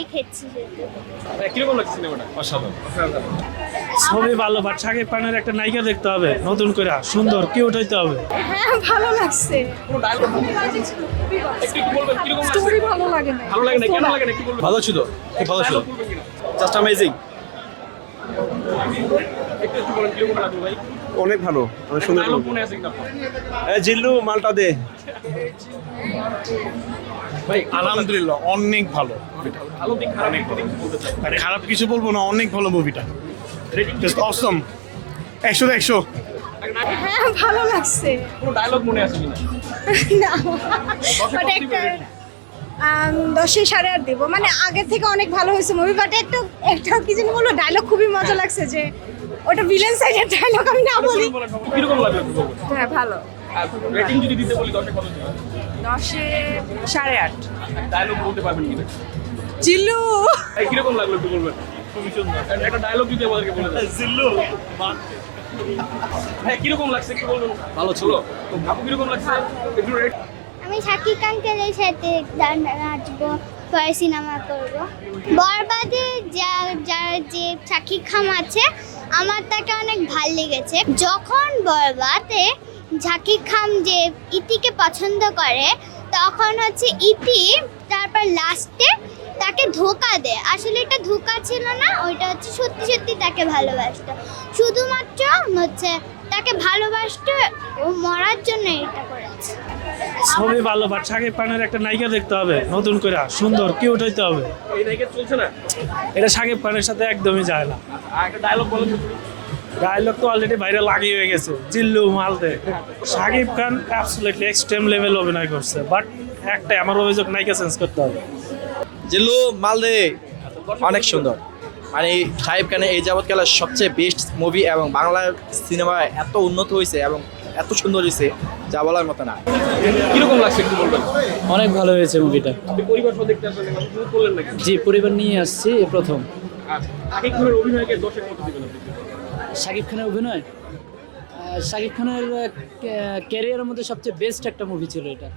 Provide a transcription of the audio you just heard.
দেখেছি যেহেতু। কিরকম লাগছে সিনেমাটা? অসাধারণ। ছবি ভালো, বাট শাকিব খানের একটা নায়িকা দেখতে হবে নতুন করে, সুন্দর কিউট হইতে হবে। হ্যাঁ ভালো লাগছে। কোনো ডায়লগ একটু বলবেন কিরকম লাগছে? স্টোরি ভালো লাগে না। ভালো লাগে না, কেন লাগে না একটু বলবেন? ভালো ছিল, খুব ভালো ছিল, Dialogue বলবেন কিনা? Just amazing. একটু বলেন কিরকম লাগলো ভাই? অনেক ভালো, অনেক সুন্দর। ডায়লগ মনে আছে কিনা আপনার? জিল্লু মালটা দে। ভাই আলহামদুলিল্লাহ অনেক ভালো। ভালো দিক খারাপ দিক কি বলতে চাই? আর খারাপ কিছু বলবো না, অনেক ভালো মুভিটা, রেটিং জাস্ট অসম। 100 হ্যাঁ ভালো লাগছে। কোনো ডায়লগ মনে আছে কিনা? না বাট একটা 10-8.5 দেবো, মানে আগের থেকে অনেক ভালো হয়েছে মুভি। বাট একটা কি জানি বলবো, ডায়লগ খুবই মজা লাগছে, যে ওটা ভিলেন সাইডের ডায়লগ আমি না বলি। কিরকম লাগলো একটু বলবেন? হ্যাঁ ভালো। আর রেটিং যদি দিতে বলি 10 এ কত দিবেন? 10-8.5। ডায়লগ বলতে পারবেন কিনা? জিল্লু ভাই কিরকম লাগলো একটু বলবেন? খুবই সুন্দর। একটা ডায়লগ যদি আমাদেরকে বলে দেন। জিল্লু ভাই কিরকম লাগছে একটু বলবেন? ভালো ছিল। আপু কিরকম লাগছে? একটু রেট আমি শাকিব খানের সাথে নাচবো, পরে সিনেমা করব। বরবাদে যার যে শাকিব খান আছে, আমার তাকে অনেক ভাল লেগেছে। যখন বরবাদে শাকিব খান যে ইতিকে পছন্দ করে, তখন হচ্ছে ইতি তারপর লাস্টে তাকে ধোকা দেয়। আসলে এটা ধোকা ছিল না, ওইটা হচ্ছে সত্যি সত্যি তাকে ভালোবাসতো। শুধুমাত্র হচ্ছে তাকে ভালোবাসতো, ও মরার জন্য এটা করেছে। ছবি ভালো, বাট শাকিব খানের একটা নায়িকা দেখতে হবে নতুন করে, সুন্দর কিউট হইতে হবে। এই নায়িকা চলছে না? এটা শাকিব খানের সাথে একদমই যায় না। আর একটা ডায়লগ বলেন তো। ডায়লগ তো অলরেডি ভাইরাল লাগিয়ে হয়ে গেছে, জিল্লু মালদে। Shakib Khan absolutely extreme level অভিনয় করছে, বাট একটাই আমার অভিযোগ, নায়িকা চেঞ্জ করতে হবে। জিল্লু মাল দে অনেক সুন্দর। মানে সাহেব খানের এই যাবৎকালের সবচেয়ে বেস্ট মুভি, এবং বাংলা সিনেমা এত উন্নত হয়েছে এবং এত সুন্দর হয়েছে যা বলার মতো না। কিরকম লাগছে একটু বলবেন? অনেক ভালো হয়েছে মুভিটা। আপনি পরিবার সহ দেখতে আসলেন, আপনি শুরু করলেন নাকি? জি, পরিবার নিয়ে আসছি এই প্রথম। আচ্ছা, শাকিব খানের অভিনয়কে 10 এর মতো দিবেন আপনি? শাকিব খানের অভিনয়, শাকিব খানের ক্যারিয়ারের মধ্যে সবচেয়ে বেস্ট একটা মুভি ছিল এটা।